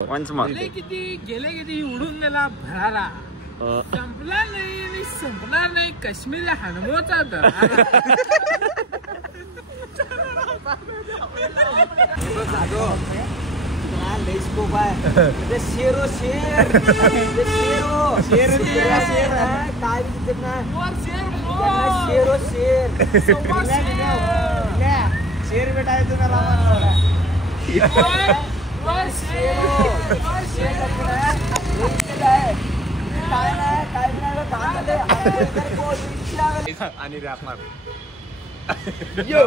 गेले किती उडून गेला भरारा संपला नाही संपणार नाही काश्मीरी हनुमोचा स्कोप आहे शेरो शेर शेर शेर काय शेरो शेर शेर बेटा आणि रॅप मार यो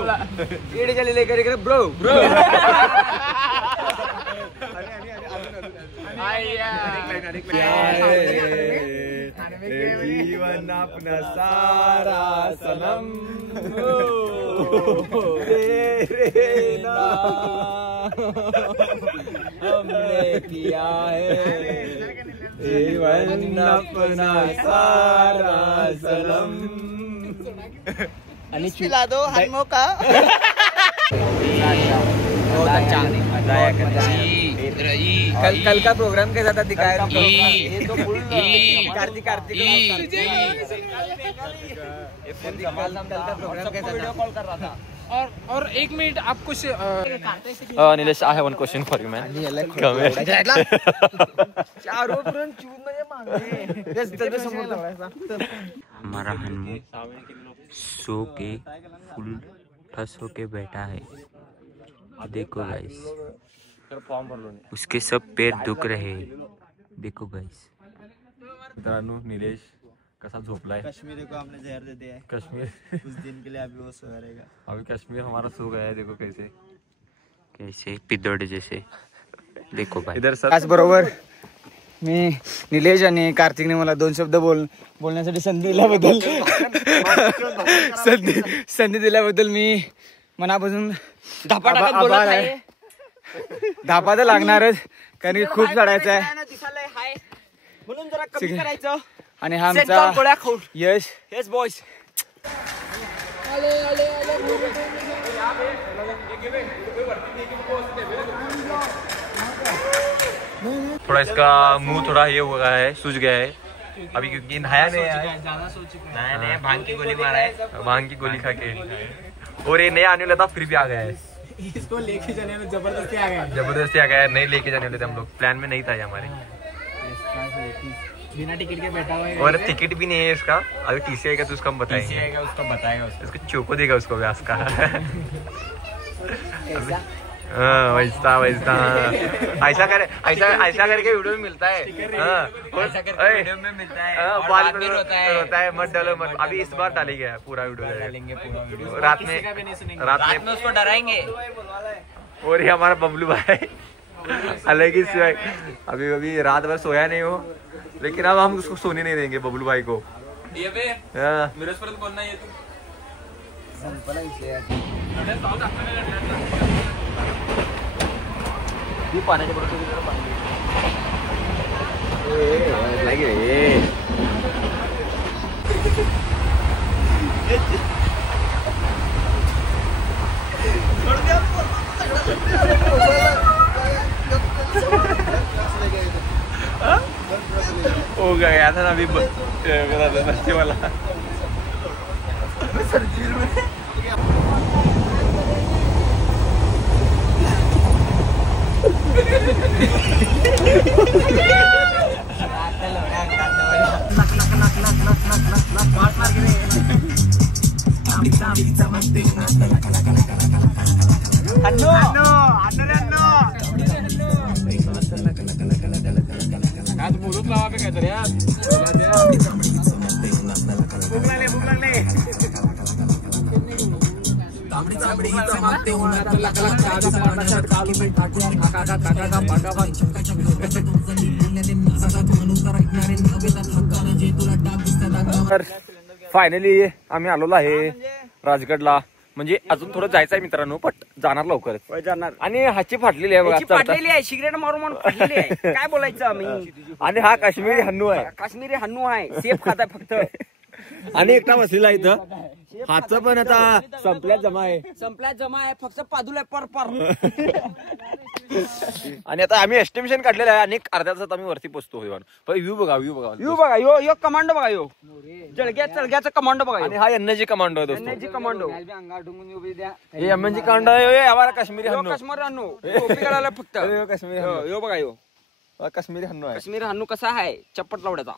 येडे झाले लेकर ब्रो ब्रो जीवन अपना सारा सनम हमने किया है जीवन अपना सारा सनम आणि खिला दो हनुमो का कल का प्रोग्राम कैसा था दिखाया कार्तिक और 1 मिनिट आपको Nilesh, I have one question for you, man. Come हमारा हनुमान सो के फुल ठस होके बैठा है, देखो गाइस, उसके सब पैर दुख रहे हैं, देखो गाइस. मित्रांनो निलेश कसा झोपलाय. कश्मीरी को हमने जहर दे दिया है. कश्मीर कुछ दिन के लिए अभी वो सो रहेगा. अभी कश्मीर हमारा सो गया है. देखो कैसे कैसे पिदोड जैसे. देखो भाई इधर त्याच बरोबर मी निलेश आणि कार्तिकने मला 2 शब्द बोलण्यासाठी संधी दिल्याबद्दल मी मनापासून धापा तर लागणारच, कारण की खूप चढायचं आहे म्हणून जरा कमी करायचं. आणि हा आमचा यश बॉयज. थोड़ा इसका मुंह थोड़ा ये हो गया है, सूज गया है अभी, क्योंकि नहाया नहीं है. भांग की गोली मारा है, भांग की गोली खा के. और ये नहीं आने वाला था फिर भी आ गया है. इसको लेके जाने में जबरदस्ती आ गया है. नहीं लेके जाने वाले थे हम लोग, प्लान में नहीं था ये हमारे. बिना टिकट के बैठा हुआ है और टिकट भी नहीं है इसका. अभी टीसी आएगा तो उसको हम बताएंगे. उसको बताएगा. उसको चोको देगा उसको व्यास का. वैसा ऐसा करके वीडियो में मिलता है. वीडियो में मिलता है बाद में होता है. मत डालो मत. अभी इस बार डालेंगे पूरा वीडियो. रात में उसको डराएंगे. और ये हमारा बबलू भाई अलग ही अभी रात भर सोया नहीं हो, लेकिन अब हम उसको सोने नहीं देंगे बबलू भाई को. बोलना ये तू पाण्याच्या बरोबर पाणी हो गया था ना अभी बच्चे वाला. आज बोलूच लावा पे काहीतरी भूक लागले. फायनली आम्ही आलेलो आहे राजगडला. म्हणजे अजून थोडं जायचं आहे मित्रांनो, पण जाणार लवकरच जाणार. आणि हाची फाटलेली आहे बघा, फाटलेली आहे, सिगरेट मारून फाटलेली आहे. काय बोलायचं आम्ही. आणि हा काश्मीरी हन्नू आहे. काश्मीरी हन्नू आहे, सेफ खाताय फक्त. आणि एकटा बसलेला इथं. हातचं पण आता संपल्यात जमा आहे फक्त पादुला पर आणि आता आम्ही एस्टिमेशन काढलेलं आहे आणि अर्ध्या तासात आम्ही वरती पोहोचतो. व्ह्यू बघा यो कमांडो बघा यो चळग्याचा कमांडो बघा. आणि हा एनएजी कमांडो आहे दोस्तों. एनएजी कमांडो हे एमएनजी कमांडो आहे. हमारा काश्मीरी हन्नू. काश्मीरी हन्नू टोपी घालायला फक्त. काश्मीरी हन्नू. यो बघा यो काश्मीरी हन्नू आहे. काश्मीरी हन्नू कसा आहे चप्पट लावड्याचा.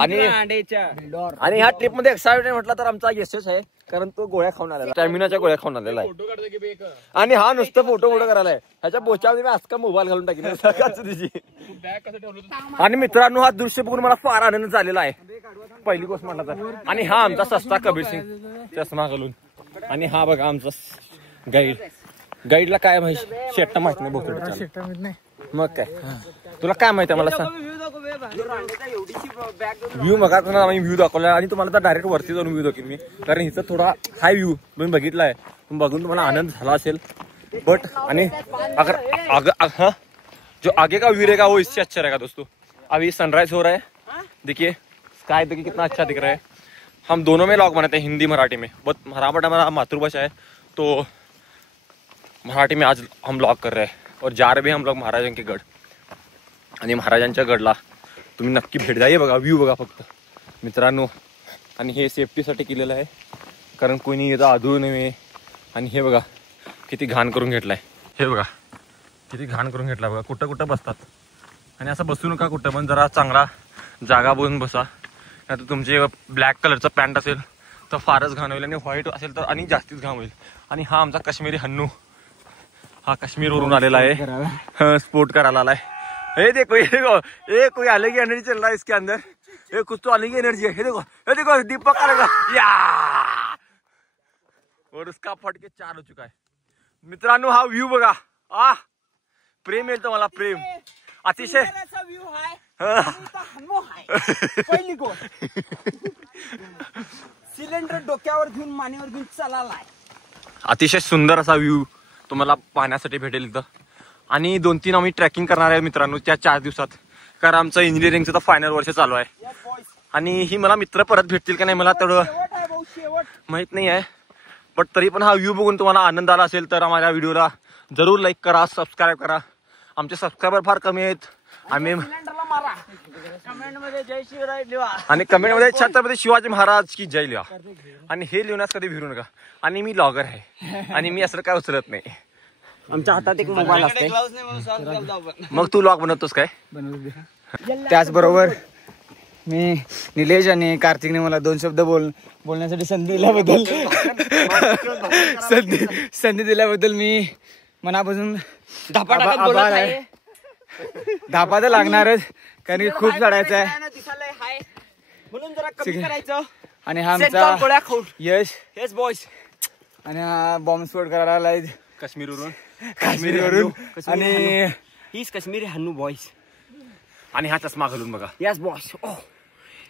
आणि ह्या ट्रिप मध्ये एक्साइटेड म्हटलं तर आमचा यशच आहे, कारण तो गोळ्या खाऊन आलेला, स्टॅमिनाच्या गोळ्या खाऊन आलेला आहे. आणि हा नुसतं फोटो करायला आहे. ह्याच्या बोच्यामध्ये मी आजका मोबाईल घालून टाकेल सकाळची. आणि मित्रांनो हा दृश्य बघून मला फार आनंद झालेला आहे, पहिली गोष्ट म्हटलं तर. आणि हा आमचा सस्ता कबीर सिंग चष्मा घालून. आणि हा बघा आमचा गाईडला काय माहिती शेट्टा माहित नाही बोकड. मग काय तुला काय माहिती मला सांग. व्ह्यू मग आम्ही व्ह्यू दाखवला आणि तुम्हाला तर डायरेक्ट वरती जाऊन व्ह्यू दाखवेन मी, कारण हिचा थोडा हाय व्ह्यू तुम्ही बघितला आहे, बघून तुम्हाला आनंद झाला असेल. बट आणि अगर हाँ जो आगे का व्यू रहेगा वो इससे अच्छा रहेगा दोस्तों. अभी सनराइज हो रहा है, देखिए स्काई देखिए कितना अच्छा दिख रहा है. हम दोनों में व्लॉग बनाते हैं, हिंदी मराठी में. बहुत मराठी हमारा मातृभाषा है तो मराठी में आज हम व्लॉग कर रहे हैं. और जा रहे भी हम लोग महाराजांचे गड. आणि महाराजांच्या गडला तुम्ही नक्की भेट द्या. हे बघा व्ह्यू बघा फक्त मित्रांनो. आणि हे सेफ्टीसाठी केलेलं आहे, कारण कोणी येतं आधू नये. आणि हे बघा किती घाण करून घेतलाय. हे बघा किती घाण करून घेतला बघा. कुठं कुठं बसतात. आणि असं बसू नका कुठं पण, जरा चांगला जागा बघून बसा. नाही तर तुमचे ब्लॅक कलरचं पॅन्ट असेल तर फारच घाण होईल, आणि व्हाईट असेल तर आणि जास्तीच घाण होईल. आणि हा आमचा काश्मीरी हन्नू, हा काश्मीर वरून आलेला आहे स्पोर्ट करायला आलाय. ये देखो ये कोई अलग ही एनर्जी चल रहा है इसके अंदर. ये कुछ तो अलग ही एनर्जी है. ये देखो दीपक करेगा या, और उसका फटके 4 हो चुका है. मित्रांनो हा व्ह्यू बघा. प्रेम येईल तुम्हाला, प्रेम अतिशय. सिलेंडर डोक्यावर घेऊन मानेवर घेऊन चाललाय. अतिशय सुंदर असा व्ह्यू तुम्हाला पाहण्यासाठी भेटेल इथं. आणि 2-3 आम्ही ट्रॅकिंग करणार आहे मित्रांनो त्या 4 दिवसात, कारण आमचं इंजिनिअरिंगचं तर फायनल वर्ष चालू आहे. आणि ही मला मित्र परत भेटतील का नाही मला तेवढं माहित नाही आहे. बट तरी पण हा व्ह्यू बघून तुम्हाला आनंद आला असेल तर माझ्या व्हिडिओला जरूर लाईक करा, सबस्क्राईब करा. आमचे सबस्क्रायबर फार कमी आहेत. आम्ही आणि कमेंटमध्ये छत्रपती शिवाजी महाराज की जय लिहा. आणि हे लिहिण्यास कधी विसरू नका. आणि मी ब्लॉगर आहे आणि मी असं काय उचलत नाही. आमच्या हातात एक मोबाईल असते. मग तू ब्लॉग बनवतोस काय? त्याचबरोबर मी निलेश आणि कार्तिकने मला 2 शब्द बोलण्यासाठी संधी दिल्याबद्दल मी मनापासून आभार आहे. धापा तर लागणारच, कारण की खूप चढायचं आहे म्हणून जरा कमी करायचं. आणि हा आमचा यश बॉयज. आणि हा बॉम्ब स्फोट करायला आलाय काश्मीरवरून. आणि हीच काश्मीरी हन्नू बॉयज. आणि हा चष्मा घालून बघा. Yes boys.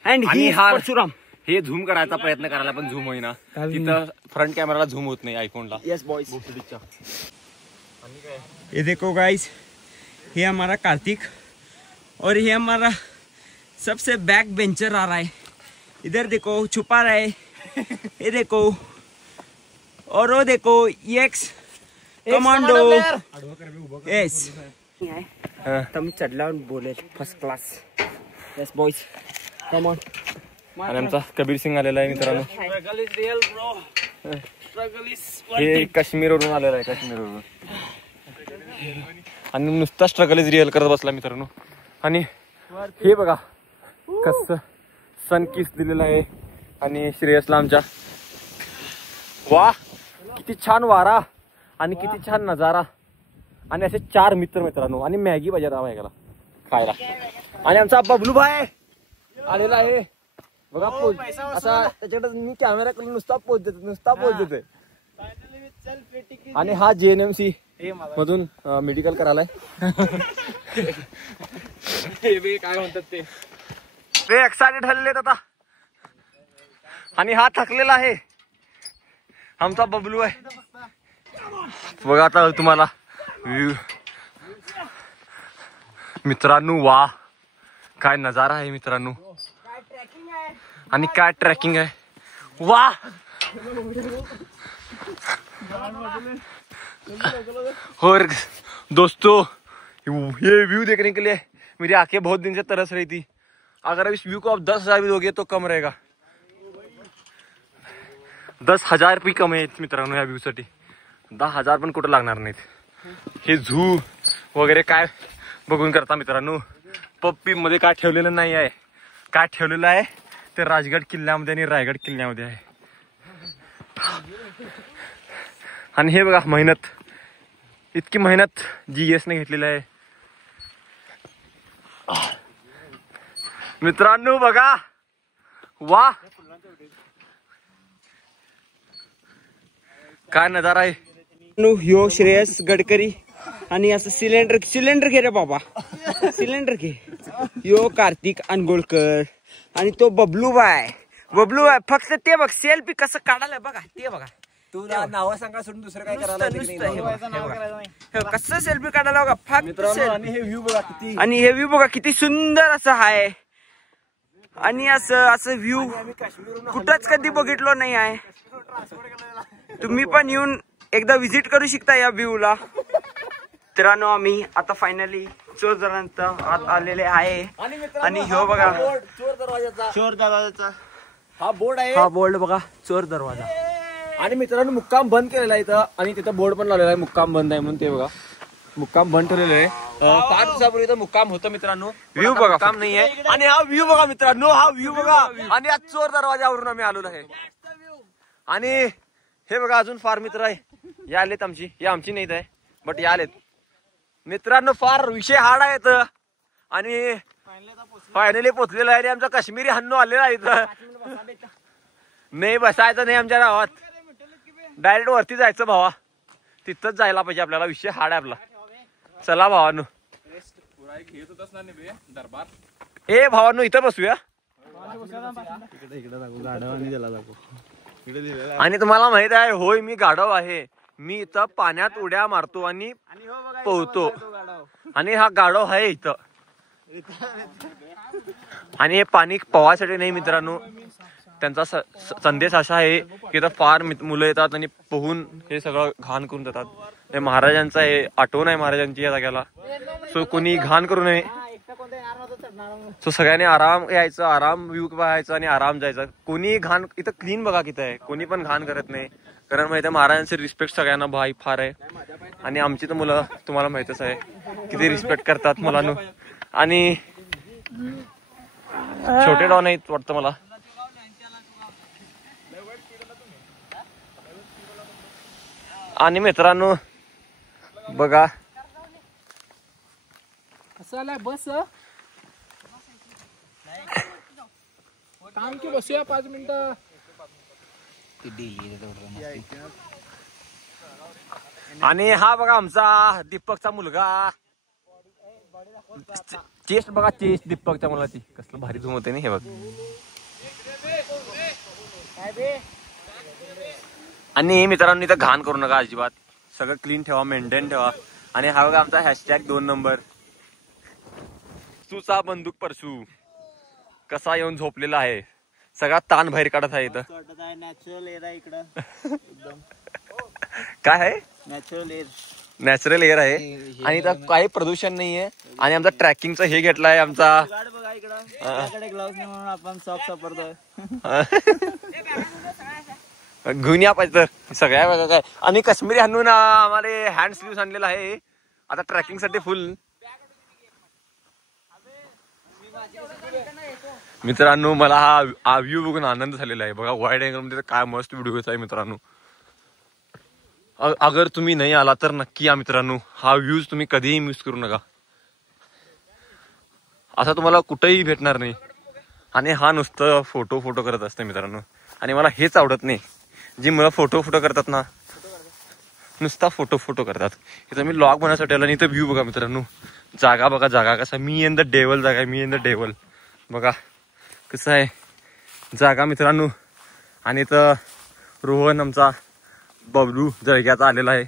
अँड ही परशुराम. हे झूम करायचा प्रयत्न करायला पण झूम होईना. तिथं फ्रंट कॅमेराला झूम होत नाही आयफोनला. Yes boys. ये देखो गाइस, ये हमारा कार्तिक और ये हमारा सबसे बैक बेंचर आ रहा है. इधर देखो छुपा रहा है. ये देखो और वो देखो एक्स कमांडो. येस तुम्ही चढल्यावर बोलेल first class. Yes boys come on. आणि आमचा कबीर सिंग आलेला आहे मित्रांनो. हे काश्मीरवरून आलेला आहे, काश्मीरवरून. आणि नुसता स्ट्रगल इज रिअल करत बसला मित्रांनो. आणि हे बघा कसं सन किस दिलेलं आहे. आणि श्रेयसला आमच्या वा किती छान वारा आणि किती छान नजारा. आणि असे 4 मित्रांनो. आणि मॅगी पाहिजे राहायला खायला. आणि आमचा बबलू भाई आलेला आहे बघा. पोज असा त्याच्याकडे मी कॅमेराकडे नुसता पोज देतोय. आणि हा JNMC मधून मेडिकल करायलाय. काय म्हणतात ते एक्साइटेड झालेले आता. आणि हा थकलेला आहे आमचा बबलू आहे बघा. आता तुम्हाला व्ह्यू मित्रांनो. वा काय नजारा आहे मित्रांनो. आणि काय ट्रॅकिंग आहे. वा और दोस्तों ये व्यू देखने के लिए मेरी आंखें बहुत दिन से तरस रही थी। अगर इस व्यू को आप 10,000 भी दोगे तो कम रहेगा। 10,000 रुपये कम आहे मित्रांनो या व्यू साठी। 10,000 पण कुठं लागणार नाहीत। हे झू वगैरे काय बघून करता मित्रांनो। पप्पी मध्ये काय ठेवलेलं नाही आहे। काय ठेवलेलं आहे ते राजगड किल्ल्यामध्ये आणि रायगड किल्ल्यामध्ये आहे। आणि हे बघा मेहनत, इतकी मेहनत GS ने घेतलेली आहे मित्रांनो। बघा वा काय नजारा आहे। ह्यो श्रेयस गडकरी आणि असं सिलेंडर घे रे बाबा, सिलेंडर घे। यो कार्तिक अनगोलकर आणि तो बबलू बाय फक्त ते बघ सेल्फी कसं काढायला बघा, ते बघा। तुला नाव सांगा सोडून दुसरं काय करायला कसं सेल्फी काढायला बघा फक्त। आणि हे व्ह्यू बघा किती, आणि हे व्ह्यू बघा किती सुंदर असं आहे। आणि असं व्ह्यू कुठंच कधी बघितलो नाही आहे। तुम्ही पण येऊन एकदा विजिट करू शकता या व्ह्यूला। मित्रांनो आम्ही आता फायनली चोर दरवाजाच्या आत आलेले आहे। आणि ह्यो बघा चोर दरवाजाचा हा बोर्ड आहे। हा बोर्ड बघा चोर दरवाजा। आणि मित्रांनो मुक्काम बंद केलेला आहे इथं, आणि तिथं बोर्ड पण लावलेला आहे मुक्काम बंद आहे म्हणून। ते बघा मुक्काम बंद ठेवलेलं आहे। 5 दिवसापूर्वी इथं मुक्काम होतं मित्रांनो। व्ह्यू बघा काम नाही आहे। आणि हा व्ह्यू बघा मित्रांनो, हा व्ह्यू बघा। आणि आज चोर दरवाजावरून आम्ही आलेलो आहे। आणि हे बघा अजून फार मित्र आहे, या आलेत आमची, या आमची नाहीत आहे बट या आलेत मित्रांनो। फार विषय हार्ड आहे इथं आणि फायनली पोचलेला आहे। आणि आमचा काश्मीरी हन्नू आलेला आहे इथं। नाही बसायचं नाही आमच्या गावात, डायरेक्ट वरती जायचं भावा, तिथंच जायला पाहिजे आपल्याला। विषय हार्ड आहे आपला। चला भावानो, ए भावानो इथं बसूया। आणि तुम्हाला माहित आहे होय मी गाढव आहे। मी इथं पाण्यात उड्या मारतो आणि पोहतो, आणि हा गाढव आहे इथं। आणि हे पाणी पोहायसाठी नाही मित्रांनो, त्यांचा संदेश असा आहे की इथं फार मुलं येतात आणि पोहून हे सगळं घाण करून जातात। हे महाराजांचं आहे, आठवण आहे महाराजांची या जाग्याला। सो कोणी घाण करू नये। सो सगळ्यांनी आराम यायचं, आराम व्ह्यू पाहायचं आणि आराम जायचं। कोणी घाण इथं क्लीन बघा किती आहे, कोणी पण घाण करत नाही। कारण माहिती आहे महाराजांचे रिस्पेक्ट सगळ्यांना भाई फार आहे। आणि आमची तर मुलं तुम्हाला माहितच आहे किती रिस्पेक्ट करतात मुलांना। आणि छोटे डॉन आहेत वाटतं मला। आणि मित्रांनो बघा असं बस काम की बसूया 5 मिनिटं। आणि हा बघा आमचा दीपकचा मुलगा, चेस्ट बघा, चेस्ट दीपकच्या मुलाची कसलं भारी झूम होते ना हे बघ। आणि मित्रांनो इथं घाण करू नका अजिबात, सगळं क्लीन ठेवा, मेंटेन ठेवा। आणि हा बघा आमचा #2 नंबर सुचा बंदूक परसू कसा येऊन झोपलेला आहे, सगळा ताण बाहेर काढत आहे इथं। नॅचरल एअर आहे इकडं, काय आहे नॅचरल एअर आहे। आणि इथं काही प्रदूषण नाहीये। आणि आमचा ट्रॅकिंगचा हे घेतलाय आमचा, आपण सॉक्स वापरतोय घेऊन या पाहिजे तर सगळ्या बघा काय। आणि काश्मीरी हन्नून आम्हाला हँड स्लीव्ह आणलेला आहे आता ट्रॅकिंग साठी फुल। मित्रांनो मला हा व्ह्यू बघून आनंद झालेला आहे। बघा वाईड अँगल मध्ये काय मस्त व्हिडिओ आहे मित्रांनो। अगर तुम्ही नाही आला तर नक्की या मित्रांनो, हा व्ह्यूज तुम्ही कधीही मिस करू नका। असं तुम्हाला कुठेही भेटणार नाही। आणि हा नुसतं फोटो करत असते मित्रांनो। आणि मला हेच आवडत नाही, जी मला फोटो करतात ना, नुसता फोटो करतात। इथं मी लॉग बनवण्यासाठी आलो आणि इथं व्ह्यू बघा मित्रांनो, जागा बघा, जागा कसा मी इन द डेवल जागा आहे, मी इन द डेवल बघा कसं आहे जागा मित्रांनो। आणि इथं रोहन आमचा बबलू जळग्याचा आलेला आहे।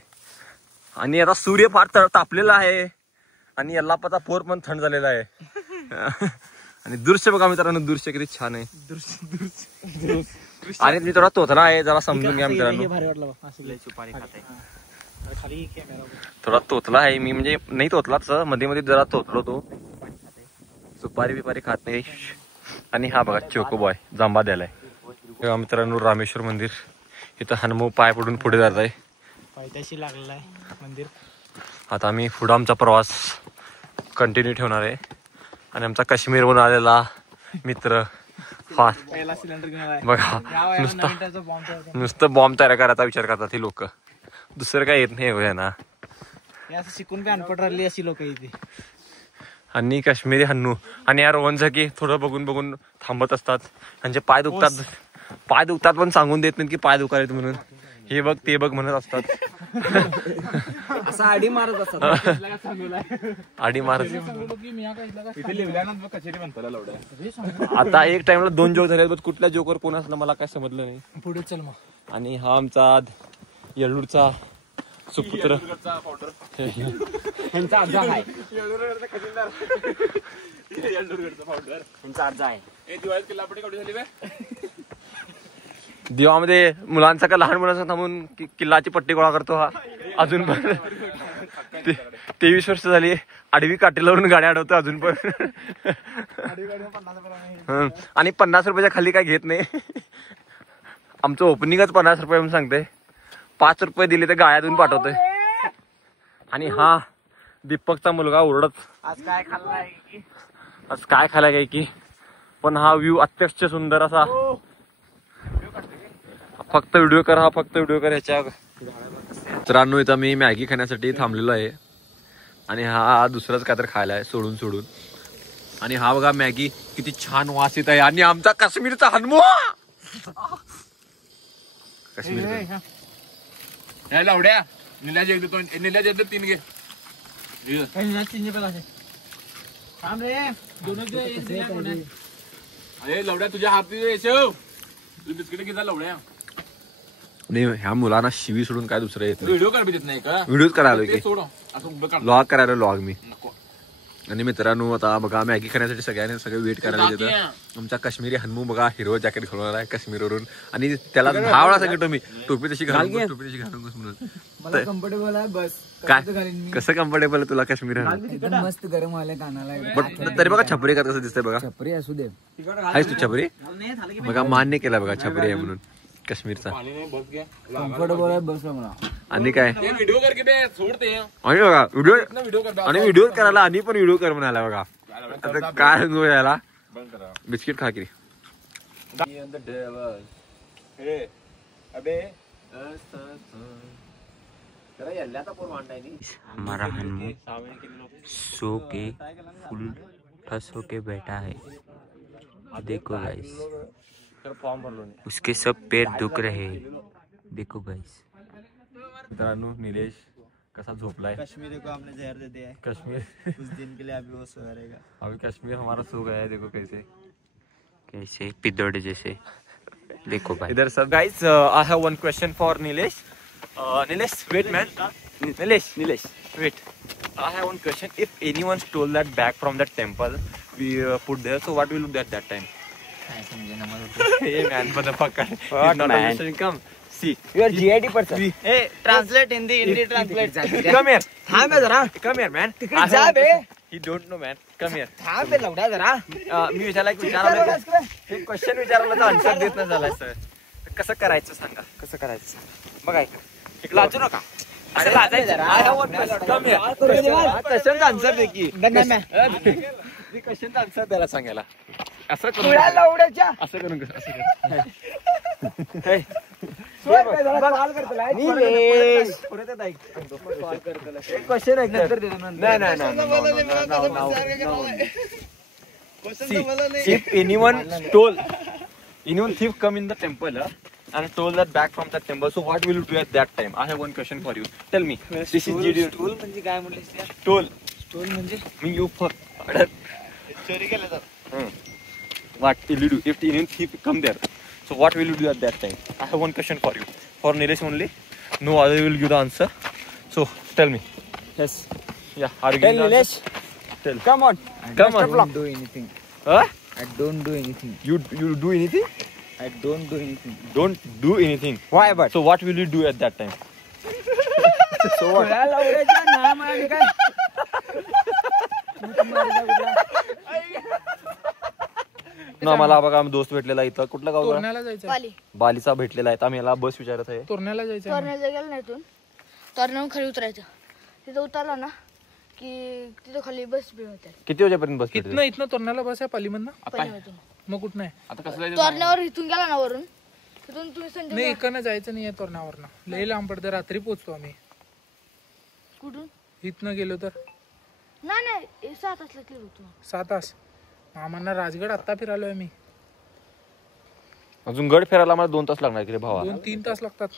आणि आता सूर्य फार तापलेला आहे आणि यल्लापाचा पोर पण थंड झालेला आहे। आणि दृश्य बघा मित्रांनो, दृश्य किती छान आहे। आणि मी थोडा तोतला आहे, जरा समजून घ्या मित्रांनो. भारी वाटलं बा. असं लय सुपारी खात आहे. खाली कॅमेरा थोडा तोतला आहे मी, म्हणजे नाही तोतलाच, मध्ये मध्ये जरा तोतलो तो. सुपारी बिपारी खात नाही. आणि हा बघा चोको बॉय जांबा द्यायलाय. तेव्हा मित्रांनो रामेश्वर मंदिर, इथं हनुमान पाय पडून पुढे जात आहे. पायथ्याशी लागलेला आहे मंदिर. आता आम्ही पुढं आमचा प्रवास कंटिन्यू ठेवणार आहे. आणि आमचा काश्मीरवरून आलेला मित्र फार पहिला सिलेंडर घेऊन आलाय. बघा बॉम्ब नुसतं बॉम्ब तयार करायचा विचार करतात ही लोक, दुसरं काय येत नाही हो ना. असं शिकून बी अनपट राहिली अशी लोक इथे. आणि काश्मीरी हन्नू आणि या रोहनचं की थोडं बघून बघून थांबत असतात. त्यांचे पाय दुखतात पण सांगून देत नाहीत की पाय दुखायत म्हणून. हे बघ ते बघ म्हणत असतात. असं आडी मारत असतात. आडी मारत. आता एक टाइमला 2 जोक झाले, कुठल्या जोकवर कोण असलं मला काय समजलं नाही. पुढे चल मग. आणि हा आमचा येळूरचा सुपुत्र ह्यांचा अर्जा आहे. ह्यांचा अर्जा आहे. दिवामध्ये मुलांचा का लहान मुलांचा थांबून किल्लाची पट्टी गोळा करतो हा. अजून पण 23 वर्ष झाली आडवी काठी लावून गाड्या अडवतो अजून पण. आणि 50 रुपयाच्या खाली काय घेत नाही. आमचं ओपनिंगच 50 रुपये म्हणून सांगते. 5 रुपये दिले तर गायातून पाठवतोय. आणि हा दीपकचा मुलगा ओरडत आज काय खाल्लाय काय की. पण हा व्ह्यू अत्यंत सुंदर असा. फक्त व्हिडिओ कर ह्याच्या. मित्रांनो इथं मी मॅगी खाण्यासाठी थांबलेलो आहे. आणि हा दुसराच काहीतरी खायला आहे सोडून. आणि हा बघा मॅगी किती छान वास येत आहे. आणि आमचा काश्मीरचा हनुमान काश्मीरचा लावड्या निलाज 3 घे. अरे लवड्या तुझ्या हात बिस्किट घेता लवड्या. नाही ह्या मुलांना शिवी सोडून काय दुसरं येत नाही. व्हिडिओ काढ देत नाही का? व्हिडिओच करायला की सोड असं उभं काढ. लॉग करायला लॉग मी. नको. आणि मित्रांनो आता बघा मॅगी खाण्यासाठी सगळ्यांनी सगळे वेट करायला येतं. आमचा काश्मीरी हनुमू बघा हिरो जॅकेट घालून आहे काश्मीरवरून. आणि त्याला 10 वेळा सांगितलं मी टोपी तशी घालून बस म्हणून. मला कम्फर्टेबल आहे बस. काय कसं कम्फर्टेबल आहे तुला काश्मीर मस्त गरम आले कानाला. बट तरी बघा छपरी का कसं दिसतंय बघा. छपरी असू दे. आहेस तू छपरी बघा मान्य केला बघा छपरी आहे म्हणून काश्मीरचा. कम्फर्टेबल आहे बस मला. आणि काय व्हिडिओ कर की बे सोडते. आणि बघा व्हिडिओ कर आणि व्हिडिओ करायला आणि पण व्हिडिओ कर म्हणाला बघा. आता काय सांगू याला. बिस्किट खा की. हमारा हनुमान सो के फुल ठस होके बैठा है. देखो गाइस उसके सब पैर दुख रहे हैं. देखो गाइस. मित्रांनो निलेश कसा झोपलाय. कश्मीर को हमने जहर दे दिया है. कश्मीर कुछ दिन के लिए अभी वो सो रहेगा. अभी कश्मीर हमारा सो गया है. देखो कैसे पिदोड़े जैसे. देखो भाई इधर सब guys. I have one question for Nilesh. Nilesh, wait man. Nilesh, wait. I have one question. If anyone stole that bag from that temple we put there, so what will you do at that time? Hey man, motherfucker. What not man? understanding. Come, see. You are GID person. Hey, translate Hindi translate. Come here. थांब जरा. Come here, man. तिकडे जा बे. He don't know, man. Come here. थांब बे लवडा जरा. मी विचारला question विचारला तर आन्सर देत नाही झालाय सर. कसं करायचं सांगा. कसं करायचं बघा. लाजू नका. अरे लाजायचं. क्वेश्चनचा आन्सर दे की. क्वेश्चनचा आन्सर द्यायला सांगायला. असं करून लवड्याच्या. असं करून क्वेश्चन नंतर देतो. If anyone thief come in the temple and stole that bag from that temple, so what will you do at that time? I have one question for you. Tell me. This is GD. Stole म्हणजे काय म्हटलीस त्या? Stole. Stole म्हणजे Mean you fuck. चोरी केलं तर. What will you do if anyone thief come there? So what will you do at that time? I have one question for you. For Nilesh only. No other will give the answer. So tell me. Yes. Yeah. Are you Tell giving the Nilesh. answer? Tell. Come on. Come I on. don't do anything. Huh? I don't do anything. You do anything? I don't do anything. Don't do anything. Why but? So what will you do at that time? So what? ना मला बघा आम्ही दोस्त भेटलेला इथं कुठलं गाव तोरण्याला जायचं बालीचा भेटलेला आहे. आम्ही याला बस विचारत आहे. तोरण्याला जायचं तोरण्याला गेलं नाही इथून तोरण्याहून खाली उतरायचं. तिथं उतरला ना की तिथं खाली बस मिळते. किती वाजेपर्यंत बस भेटते? इथनं तोरण्याला बस आहे पालीमधनं. मग कुठं आहे आता कसं तोरण्यावर इथून गेला ना वरून तिथून तुम्ही संजय नाही इकडनं जायचं नाही आहे तोरण्यावरनं. लई लांब पडतं. रात्री पोहोचतो आम्ही कुठून इथनं गेलो तर. नाही 7 तासला गेलो होतो. 7 तास. आम्हाला राजगड आत्ता फिरालोय आम्ही. अजून गड फिरायला मला 2 तास लागणार की रे भावा. 2-3 तास लागतात.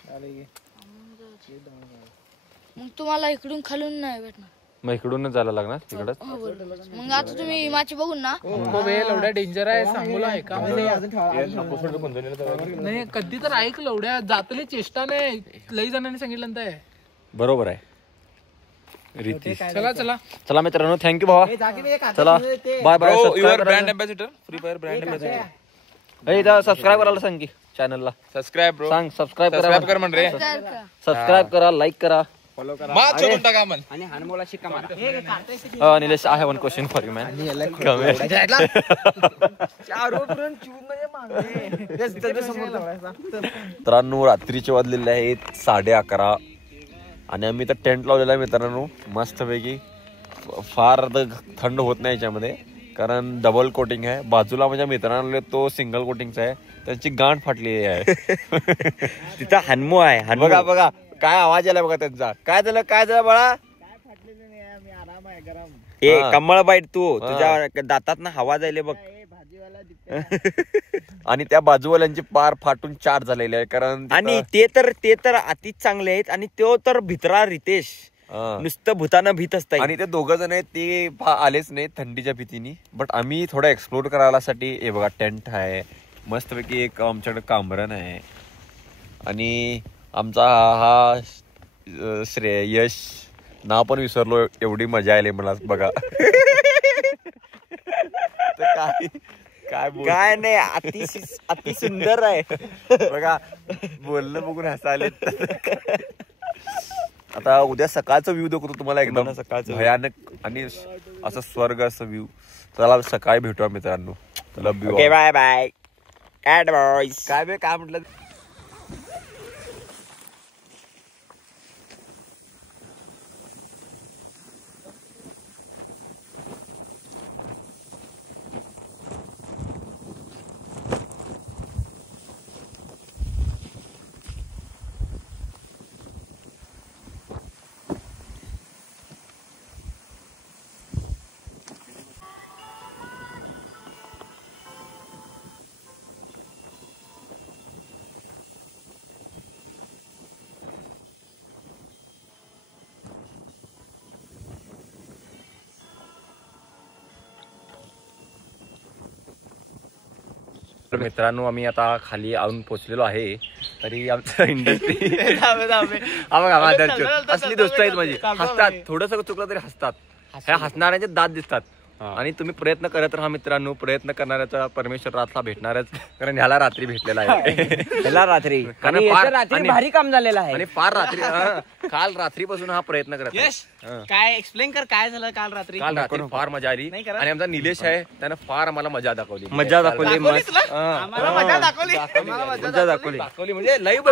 मग तुम्हाला इकडून खालून नाही भेटणार. मग इकडूनच जायला लागणार तिकडच. मग आता तुम्ही माची बघून ना खूप एवढ्या डेंजर आहे सांगूला आहे का नाही कधी तर ऐकलं एवढ्या जातले चेष्टा नाही. लई जणांनी सांगितलं तर आहे. बरोबर आहे रीती. चला चला चला मित्रांनो थँक्यू भावा. चला bye bye. Brand ambassador free fire brand ambassador. Subscribe करायला सांग की चॅनलला. Subscribe bro. सांग सबस्क्राईब कर म्हण रे. सबस्क्राईब करा लाईक करा. मात शोधून टाका मन. आणि हनुमाला शिक्का मारा. Nilesh I have one question for you man. मित्रांनो रात्रीचे वाजलेले आहेत 11:30 आणि आम्ही तर टेंट लावलेला आहे मित्रांनो मस्तपैकी. फार थंड होत नाही याच्यामध्ये कारण डबल कोटिंग आहे. बाजूला माझ्या मित्रांना तो सिंगल कोटिंगचा आहे. त्यांची गांठ फाटलेली आहे. तिथं हनुमो आहे. बघा बघा काय आवाज आला बघा त्यांचा. काय झालं बाळा. ए कमळ बाईट तू तुझ्या दातात ना हवा जायले बघ. आणि त्या बाजूवाल्यांचे पार फाटून 4 झालेले आहे कारण आणि ते तर अतिच चांगले आहेत. आणि तो तर भित्रा रितेश नुसतं भूतानं भीत असतात. आणि ते 2 जण आहेत ते आलेच नाही थंडीच्या भीतीने. बट आम्ही थोडं एक्सप्लोर करायसाठी हे बघा टेंट आहे मस्तपैकी. एक आमच्याकडे कांबरण आहे आणि आमचा हा यश नाव पण विसरलो. एवढी मजा आली मला बघा. काय नाही अति सुंदर आहे बघा. बोलणं बघून हसायले. आता उद्या सकाळचा व्ह्यू दाखवतो तुम्हाला एकदम सकाळचं भयानक आणि असं स्वर्ग असं व्ह्यू. चला सकाळी भेटूया मित्रांनो. Love you. Bye bye cat boys. काय म्हटलं. मित्रांनो आम्ही आता खाली आणून पोहोचलेलो आहे. तरी आमचं इंडस्ट्री असली दोस्त आहेत माझी. हसतात थोडस चुकलं तरी हसतात. ह्या हसणाऱ्यांचे दात दिसतात. आणि तुम्ही प्रयत्न करत राहा मित्रांनो. प्रयत्न करणाऱ्याचा परमेश्वर रातला भेटणारच कारण ह्याला रात्री भेटलेला आहे. ह्याला रात्री भारी काम झालेलं आहे. आणि फार रात्री काल रात्रीपासून हा प्रयत्न करत. काय एक्सप्लेन कर काय झालं काल रात्री. काल रात्री फार मजा आली. आणि आमचा निलेश आहे त्यानं फार आम्हाला मजा दाखवली. मजा दाखवली म्हणजे लाईव्ह.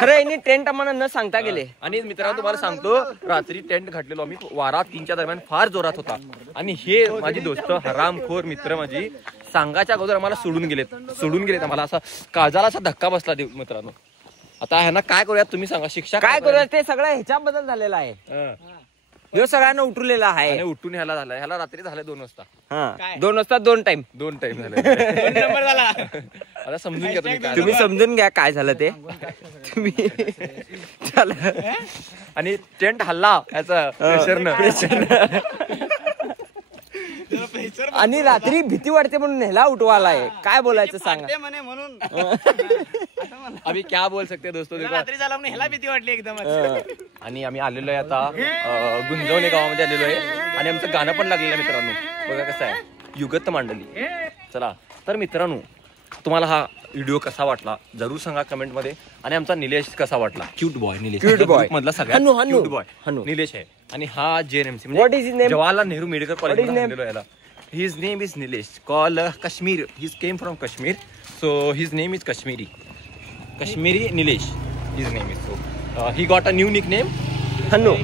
खरं यांनी टेंट आम्हाला न सांगता गेले. आणि मित्रांनो तुम्हाला सांगतो रात्री टेंट घातलेलो आम्ही. वारा 3च्या दरम्यान फार जोरात होता. आणि हे माझी दोस्त हरामखोर मित्र माझी सांगाच्या अगोदर आम्हाला सोडून गेलेत आम्हाला. असा काळजाला असा धक्का बसला मित्रांनो. आता ह्यांना काय करूयात तुम्ही सांगा. शिक्षा काय करूया ते सगळं ह्याच्याबद्दल झालेलं आहे. ह्यो सगळ्यांना उठवलेला आहे. उठून ह्याला झालं. ह्याला रात्री झालं 2 वाजता. 2 वाजता 2 टाइम झाले. आता समजून घ्या तुम्ही समजून घ्या काय झालं ते तुम्ही. आणि टेंट हल्ला याचा प्रेशरनं. आणि रात्री भीती वाटते म्हणून ह्याला उठवालाय. काय बोलायचं सांगा. म्हणून अभी क्या बोल सकते दोस्तों. रात्री झाला म्हणून ह्याला भीती वाटली एकदम. आणि आम्ही आलेलो आहे आता गुंजवणे गावामध्ये आलेलो आहे. आणि आमचं गाणं पण लागलेलं आहे मित्रांनो. बघा कसं आहे युगत मांडली. चला तर मित्रांनो तुम्हाला हा व्हिडिओ कसा वाटला जरूर सांगा कमेंट मध्ये. आणि आमचा निलेश कसा वाटला. Cute boy Nilesh, Cute boy. मधला हन्नू, सगळ्यात हन्नू. Cute boy Hannu. निलेश आहे. आणि हा JNMC What is his name? Jawaharlal Nehru medical What is his name? College याला. His name is Nilesh call Kashmir. His came from Kashmir so his name is Kashmiri Nilesh. His name is so he got a new nickname Hannu.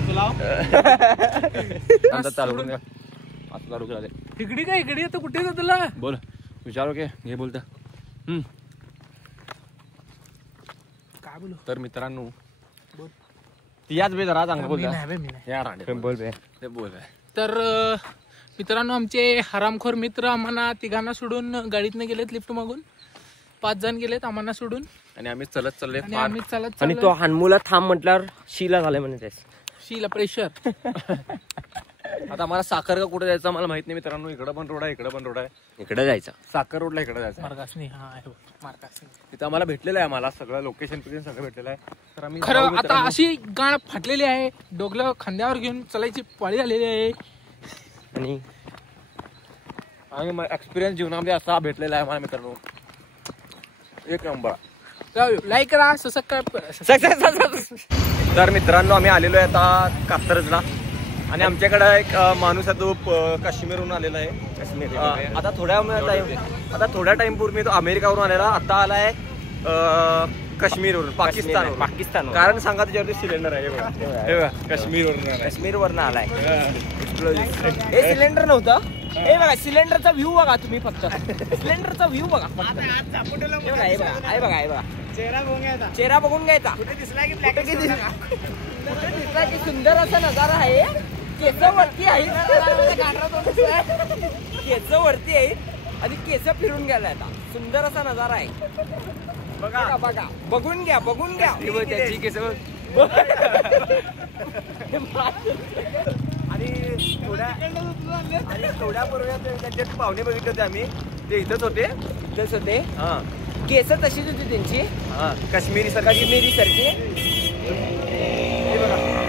आता चालू करून द्या. आता चालू करा दे. इकडे काय इकडे तर कुठे जात तुला बोल विचारो के हे बोलता. काय बोलू तर मित्रांनो याच बे जरा चांगलं बोलता मी नाही या राणे बोल बे. ते बोल तर मित्रांनो आमचे हरामखोर मित्र आम्हाला तिघांना सोडून गाडीतनं गेलेत लिफ्ट मागून. 5 जण गेलेत आम्हाला सोडून आणि आम्ही चलत चालले आणि फार. आम्ही चालत आणि तो चाललोय. हन्मूला थांब म्हटल्यावर शीला झालाय म्हणे तेच. शीला प्रेशर. आता आम्हाला साखर का कुठे जायचं मला माहित नाही मित्रांनो. इकडं पण रोड आहे इकडं पण रोड आहे. इकडे जायचं. साखर रोडला इकडे जायचं. मार्गासनी हा आहे बघ, मार्गासनी. तिथं आम्हाला भेटलेलं आहे. आम्हाला सगळं लोकेशन सगळं भेटलेलं आहे. तर आम्ही खरं जाऊ आता मित्रांनो. अशी गाण फाटलेली आहे. डोगलं खांद्यावर घेऊन चालायची पाळी आलेली आहे. आणि आम्ही एक्सपिरियन्स जीवनामध्ये असा भेटलेला आहे मला मित्रांनो. एक नंबर. लाईक करा सबस्क्राईब करा. तर मित्रांनो आम्ही आलेलो आहे आता कात्रजला. आणि आमच्याकडे एक माणूस आहे तो काश्मीरहून आलेला आहे. काश्मीर आता थोड्या टाइम पूर्वी तो अमेरिकावरून आलेला. आता आलाय काश्मीरवरून पाकिस्तान. कारण सांगा त्याच्यावरती सिलेंडर आहे. हे बघा काश्मीरवरून काश्मीरवरनं आलाय. हे सिलेंडर नव्हतं. हे बघा सिलेंडरचा व्ह्यू बघा तुम्ही फक्त. सिलेंडरचा व्ह्यू बघा फक्त. हे बघा चेहरा बघून घ्यायचा. कुठे दिसला की सुंदर असा नजारा आहे. केस वरती आहे. केस वरती आहेत आणि केस फिरून गेला आता. सुंदर असा नजारा आहे. बघा बघा बघून घ्या त्याची केस. आणि थोड्या पूर्वी त्यांचे पाहुणे बघितले होते आम्ही. ते इथंच होते. हा केस तशीच होती त्यांची. काश्मीरी सारखी.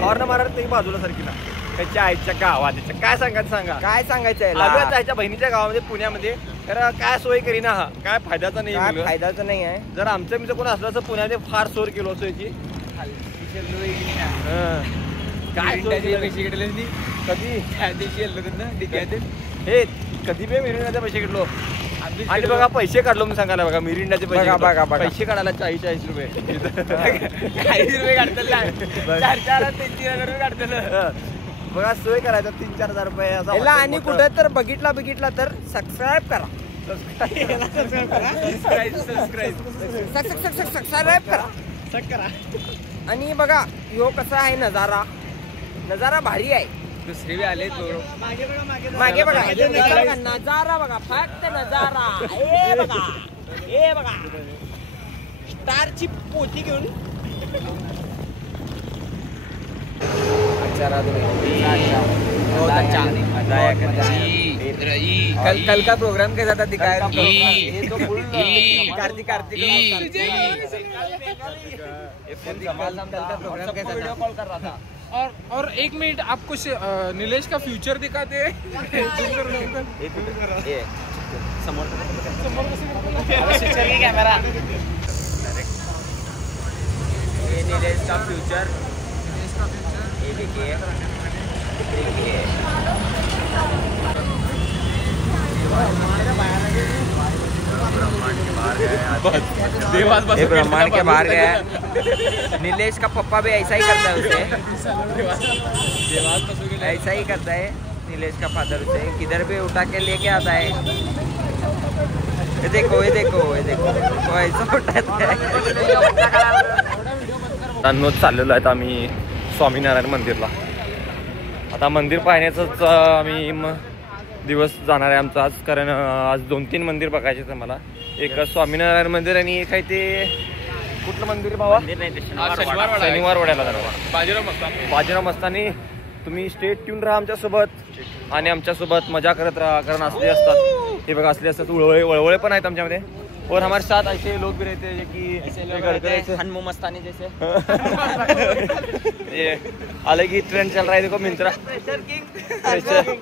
हॉर्न मारायला ते बाजूला सारखीला. त्याच्या आईच्या गावाच्या काय सांगा. काय सांगायचंय त्याच्या बहिणीच्या गावामध्ये पुण्यामध्ये. तर काय सोय करीना. हा काय फायद्याचा नाही. काय फायदाचं नाही आहे. जर आमचं मित्र कोण असलं तर पुण्यामध्ये फार सोर केलो असतो याची. काय पैसे घेतले कधी हे कधी बी मिरिंडाचे पैसे घेतलो. आणि बघा पैसे काढलो मी सांगायला. बघा मिरिंडाचे पैसे बघा. पैसे काढायला 40 रुपये 40 रुपये काढतले. 4,000-3,000 रुपये काढतलं. बघा सोय करायचा 3-4 रुपये असा. याला आणि कुठं तर बघितला तर सबस्क्राईब करा. सबस्क्राईब करा. आणि बघा ह्यो कसा आहे नजारा भारी आहे. दुसरी बी आले मागे बघा नजारा बघा फक्त नजारा. हे बघा स्टारची पोती घेऊन. कल का प्रोग्राम कैसा था दिखाया. कार्तिक प्रोग्राम कैसा था. कॉल कर रहा था. और 1 मिनट आपको नीलेश का फ्यूचर दिखाते हैं. कैमरा ये नीलेश का फ्यूचर. ये देखिए ये ब्रह्मांड के बाहर गया है. नीलेश का पप्पा भी ऐसा ही करता है उसे. ऐसा ही करता है नीलेश का फादर उसे. किधर भी उठा के लेके आता है. ये देखो तो ऐसा उठाता है. चाललेलो आहेत आम्ही स्वामीनारायण मंदिरला. आता मंदिर पाहण्याचाच आम्ही दिवस जाणार आहे आमचा आज. कारण आज 2-3 मंदिर बघायचे आहेत मला. एक स्वामीनारायण मंदिर आणि एक आहे ते कुठलं मंदिर बाबा. शनिवार वाड्याला जाणार. बाजीराव मस्तानी. तुम्ही स्टेट ट्यून राहा आमच्यासोबत आणि आमच्यासोबत मजा करत राहा. कारण असले असतात हे बघा असले असतात. वळवळे पण आहेत आमच्यामध्ये. और हमारे साथ ऐसे लोग भी रहते हैं कि हनुमू मस्तानी जैसे. ये अलग ही ट्रेंड चल रहा है. देखो मिंत्रा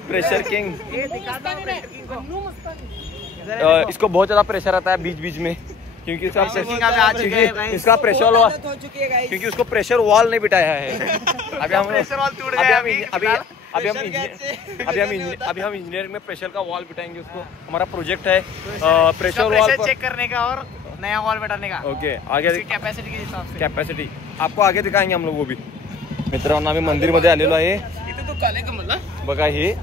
प्रेशर किंग. इसको बहुत ज्यादा प्रेशर आता है बीच में क्योंकि इसका प्रेशर वॉल, क्योंकि उसको प्रेशर वॉल नहीं बिठाया है। अभी हम इंजीनियरिंग में प्रेशर का वॉल बिठाएंगे उसको। हमारा प्रोजेक्ट है प्रेशर वॉल चेक करने का और नया वॉल बैठाने का। ओके, आगे कॅपॅसिटी के हिसाब से कॅपॅसिटी आपको आगे दिखाएंगे हम लोग वो भी। मित्रांनो आम्ही मंदिर मध्ये आलेलो आहे। इथे तू काले का मला बघा हे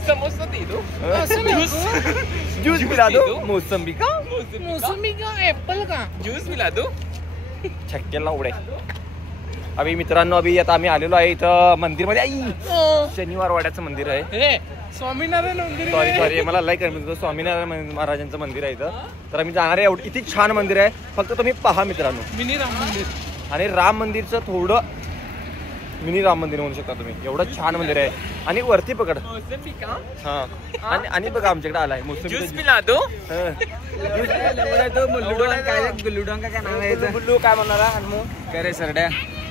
समोसा दे दो, ज्यूस पिला दो, मोसंबी का, मौसमी का, एप्पल का ज्यूस मिला दो। छक्क्याला उडे। अभी मित्रांनो अभी आता आम्ही आलेलो आहे इथं मंदिर मध्ये। शनिवार वाड्याचं मंदिर आहे। हे स्वामीनारायण मंदिर सॉरी मला लाईक करा, स्वामीनारायण महाराजांचं मंदिर आहे इथं। तर आम्ही जाणार आहे। इथे छान मंदिर आहे, फक्त तुम्ही पहा मित्रांनो। मिनी राम मंदिर आणि राम मंदिरचं थोडं मिनी राम मंदिर म्हणू शकता तुम्ही, एवढं छान मंदिर आहे। आणि वरती पकड हा, आणि बघा आमच्याकडे आलाय ज्यूस पिला दो। गुल्लूडोंग का काय नाव आहे? बुल्लू काय म्हणणार हनुमू? करे सरड्या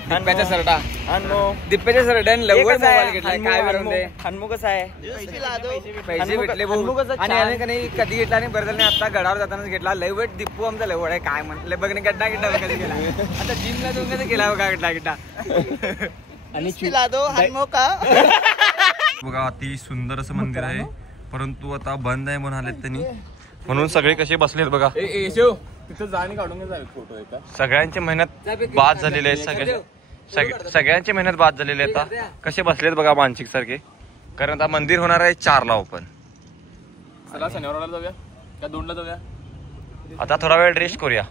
दिप्प्याच्या सरडा हनुमू दिप्प्याच्या सरड्याने लवकर मोबाईल घेतलाय। काय बरं हनुमू कसं आहे? पैसे भेटले भाऊ। आणि याने का नाही कधी घेतला आणि बरं नाही, आता गडावर जातानाच घेतला। लय वेट दिप्पू आमचा लवड आहे। काय म्हटलं बघ नाही, गड्डा कधी गेला आता जिमला जाऊन कधी गेला बघा गड्डा। आणि पिला दो हनुमो का। बघा अति सुंदर असं मंदिर आहे, परंतु आता बंद आहे म्हणून आलेत त्यांनी, म्हणून सगळे कसे बसलेत बघा। तिथं जाणे काढून घ्यायचा फोटो आहे का? सगळ्यांची मेहनत बाद झालेली आहे। सगळ्यांची मेहनत बाद झालेली आहे। आता कसे बसलेत बघा मानसिक सारखे, कारण आता मंदिर होणार आहे 4ला ओपन। चला शनिवारला जाऊया का 2ला जाऊया? आता थोडा वेळ रेस्ट करूया।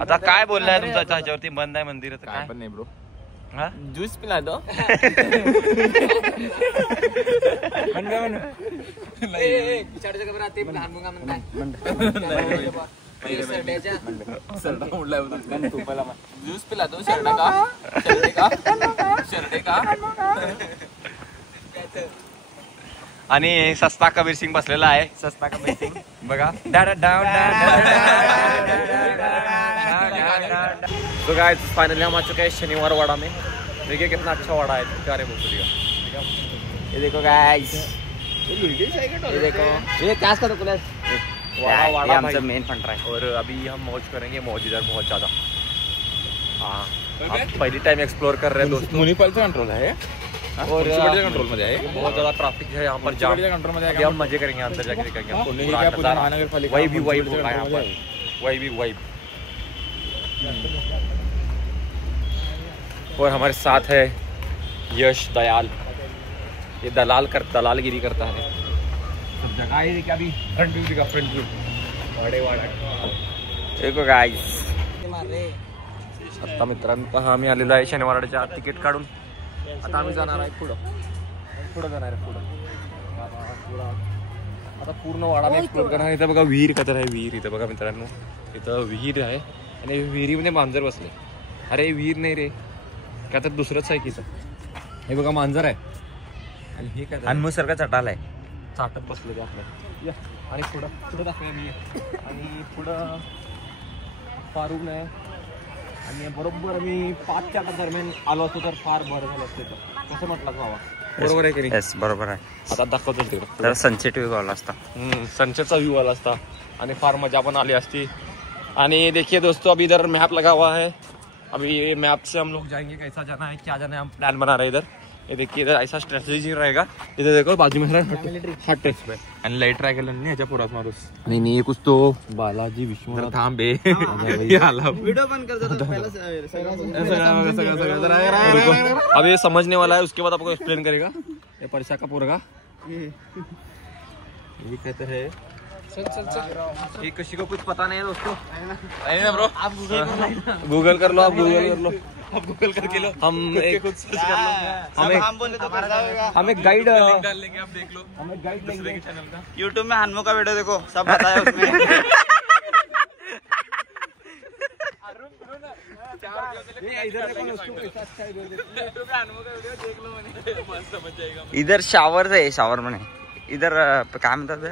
आता काय बोललाय तुमच्या ह्याच्यावरती? बंद आहे मंदिर तर काय पण नाही ब्रो, हा? ज्यूस पिला दो। ज्यूस पिला दो। शर्टा का, शर्टे का। आणि सस्ता कबीर सिंग बसलेला आहे। सस्ता कबीर सिंग बघा। तो गाइस फाइनली हम आ चुके हैं शनिवार वाड़ा में। देखिए कितना अच्छा वाड़ा है। क्या रे बोल, ये देखो गाइस, ये देखो ये क्या का तो वाड़ा आमचा मेन फंडा आहे। और अभी हम मौज करेंगे, मौज इधर बहुत ज्यादा। हाँ, पहली टाइम एक्सप्लोर कर रहे हैं दोस्तों। म्युनिसिपलचा कंट्रोल आहे और कंट्रोल मध्ये आहे। बहुत ज्यादा ट्रैफिक है यहाँ पर, जाम। कंट्रोल मध्ये अभी हम मजे करेंगे, अंदर जाके देखेंगे वही भी वाइब। और हमारे साथ है यश दयाल, ये दलालगिरी करता है। सब जगह है क्या? अभी फ्रंट व्यू दिखा, फ्रंट व्यू बड़े देखो गाइस, आता मित्रांनो पहा आम्ही आलेलो आहे शनिवारच्या तिकीट काढून। आता आम्ही जाणार आहे पुढं जाणार आहे पुढं। आता पूर्ण वाडा मी एक्सप्लोर करणार आहे। इथं बघा विहीर का तर आहे, विहीर इथं बघा मित्रांनो, इथं विहीर आहे आणि विहिरीमध्ये मांजर बसले। अरे विहीर नाही रे, का तर दुसरंच आहे की इथं। हे बघा मांजर आहे आणि हे काय हनुमू सारखा चटाला आहे, चाटत बसले ते आपल्या। आणि पुढं दाखवूया मी। आणि पुढं फारून आहे आणि बरोबर आम्ही 5च्या दरम्यान आलो असतो तर फार बरं झालं असतं। कसं म्हटलं बाबा, बरोबर आहे की नाही? येस बरोबर आहे। आता दाखवतो तिकडे तर सनसेट व्ह्यू आला असता, सनसेटचा व्यू आला असता आणि फार मजा पण आली असती। आणि देखिए दोस्तों अभी इधर मैप लगा हुआ है। अभी मैप से हम लोग जाएंगे, कैसा जाना है क्या जाना है हम प्लान बना रहे हैं इधर। ये देखिए इधर ऐसा स्ट्रेटेजी रहेगा। इधर देखो बाजू में हट टच पे आणि लाईट ट्राय केलं नाही ह्याच्या पुरात माणूस नहीं कुछ तो बालाजी विश्वनाथ थांब बे। व्हिडिओ बंद कर दो पहले अब ये समझने वाला है, उसके बाद आपको एक्सप्लेन करेगा। ये परशा का पूरा ये कहते हैं ये किसी को कुछ पता नहीं है दोस्तों। नाही ना ब्रो, आप गूगल कर लो, आप गूगल कर लो, आप गूगल करके लो। हम एक खुद सर्च कर लो। हम बोले तो हम एक गाइड निकाल लेंगे, आप देख लो। हम एक गाइड लेंगे चैनल का। यूट्यूब में हनुमू का वीडियो देखो, सब बताया उसमें। इधर शावर है, शावर म्हणे इधर काय म्हणतात बे,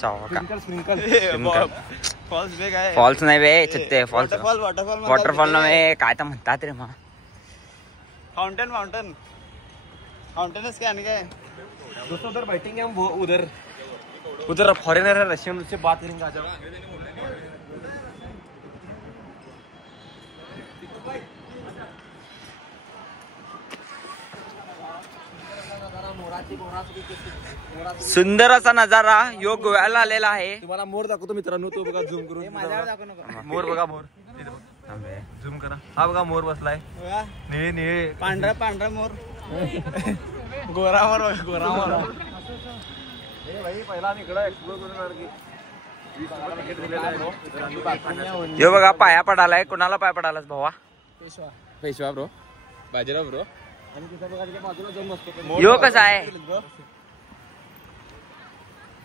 शावर का फॉल्स नाही बे चित्ते, फॉल्स वॉटरफॉल नव्हे, काय तर म्हणतात रे मग, फाउंटेन इसके आने का है दोस्तों। उधर बैठेंगे हम, वो उधर फॉरेनर है, रशियन, उससे बात करेंगे। आ जाओ। सुंदर असा नजारा यो गोव्याला आलेला आहे. तुम्हाला मोर दाखवतो मित्रांनो, तो बघा झूम करून. मोर बघा, मोर झूम करा. हा बघा मोर बसलाय, निळे निळे पांढरा पांढरा मोर. गोरा मोर, गोरा मोर. पहिला आम्ही इकडे एक्सप्लोर करून यो बघा पाया पडालाय. कोणाला पाया पडालास भावा? Peshwa bro, Bajirao bro. Yo कसा आहे?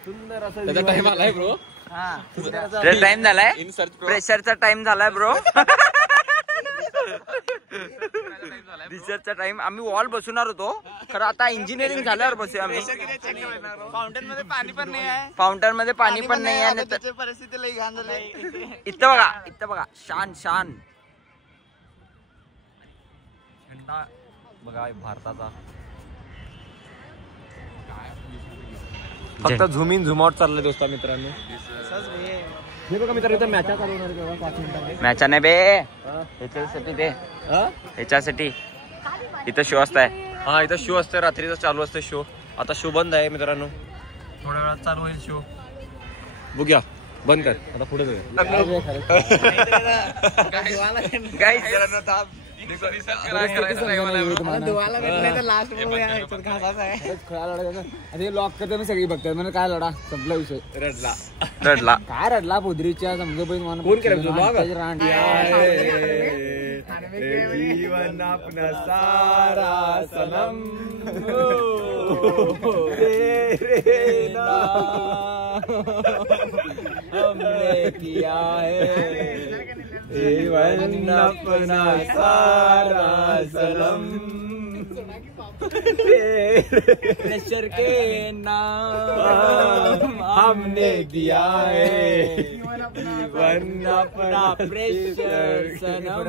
त्याचा टाइम आलाय ब्रो. टाइम झालाय, इन सर्च ब्रो. प्रेशरचा टाइम झालाय ब्रो. रिसर्चचा टाइम. आम्ही वॉल बसवणार होतो खरं, आता इंजिनिअरिंग झाल्यावर बसूया आम्ही. फाउंटन मध्ये पाणी पण नाही आहे. फाउंटन मध्ये पाणी पण नाही आहे. परिस्थिती लई घाण झाली. इथं बघा, इथं बघा, शान शान. झेंडा बघा भारताचा. फक्त झूम इन झूम आउट चाललंय दोस्ता मित्रांनो. हे बघा मित्रांनो, इथं मॅचा चालू होणार आहे 5 मिनिटांनी. मॅचा नाही बे, ह्याच्यासाठी ते, ह्याच्यासाठी इथं शो असताय. हा इथं शो असते, रात्रीचा चालू असते शो. आता शो बंद आहे मित्रांनो, थोड्या वेळात चालू होईल शो. बघूया, बंद कर आता, पुढे लॉक करतो मी सगळी बघतात म्हणजे काय लढा संपला विषय. रडला काय रडला पोदरीच्या समजा कोण केलं जीवन अपना सारा सनम हमने किया है जीवन अपना सारा सनम प्रेशर के नाम हमने दिया है जीवन अपना प्रेशर सनम.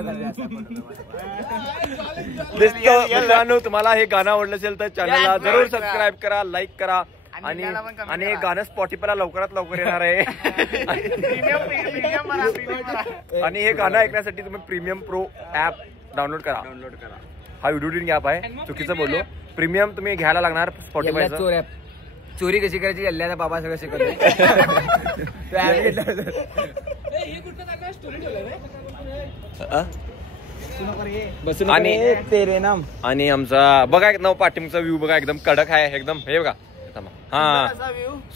मित्रांनो, तुम्हाला हे गाणं आवडलं असेल तर चॅनलला जरूर सबस्क्राईब करा, लाईक करा. आणि हे गाणं स्पॉटिफायला लवकरात लवकर येणार आहे. आणि हे गाणं ऐकण्यासाठी तुम्ही प्रीमियम प्रो ऍप डाउनलोड करा. हा व्हिडिओ एडिटिंग ऍप आहे, चुकीचं बोललो. प्रीमियम तुम्ही घ्यायला लागणार स्पॉटिफायचं. चोरी कशी करायची अल्ल्याचा बाबा सगळं शिकवतो. आणि तेरे नाम. आणि आमचा बघा एक नऊ पाठीमागचा व्ह्यू बघा, एकदम कडक आहे एकदम. हे बघा, हा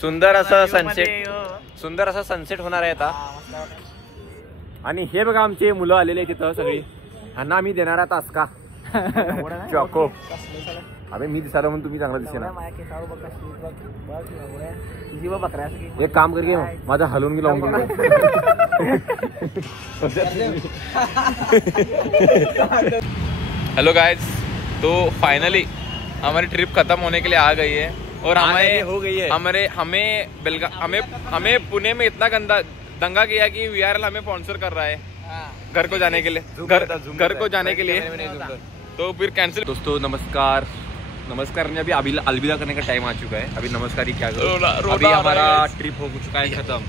सुंदर असं सनसेट, सुंदर असा सनसेट होणार आहे आता. आणि हे बघा आमचे मुलं आलेले आहेत तिथं सगळी. ह्यांना आम्ही देणार आहे तास्का चॉको. अबे मी दिसायला म्हणून तुम्ही चांगला दिसेना. एक काम करके माझा हलवून गेला. हेलो गाइस, तो फाइनली हमारी ट्रिप खत्म होने के लिए आ गई है और हो गई है. हमें पुणे में इतना गंदा दंगा किया कि VRL हमें स्पॉन्सर कर रहा है घर को जाने के लिए, घर को जाने के लिए. तो फिर कैंसिल. दोस्तों नमस्कार. नमस्कार ने अभी अलविदा करने का टाइम आ चुका है. अभी नमस्कार ही क्या करो. अभी हमारा ट्रिप हो चुका है खत्म.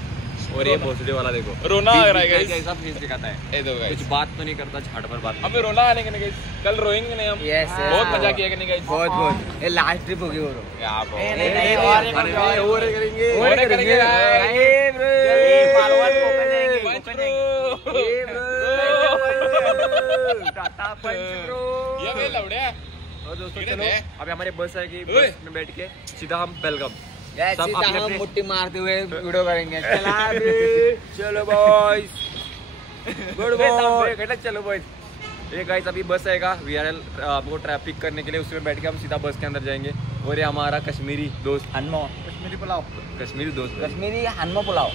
और ये भोसड़ी वाला देखो, रोना आ रहा है गाइस. कैसा फेस दिखाता है. कुछ बात तो नहीं करता, झाड़ पर बात. हमें रोना आने के नहीं गाइस. कल रोएंगे नहीं हम. बहुत मजा किया कि नहीं गाइस. बहुत. ये लास्ट ट्रिप होगी वो. दोस्तों चलो अभी हमारे बस है कि बस में बैठ के सीधा हम बेलगाम सब अपने मुट्ठी मारते हुए वीडियो करेंगे. चलो बॉयज, गुड बॉय. चलो बॉयज. ये गाइस अभी बस आएगा VRL आपको ट्रैफिक करने के लिए, उसमें बैठ के हम सीधा बस के अंदर जाएंगे. और ये हमारा कश्मीरी दोस्त हनुमा, कश्मीरी पुलाव, कश्मीरी दोस्त, कश्मीरी हनुमा पुलाव.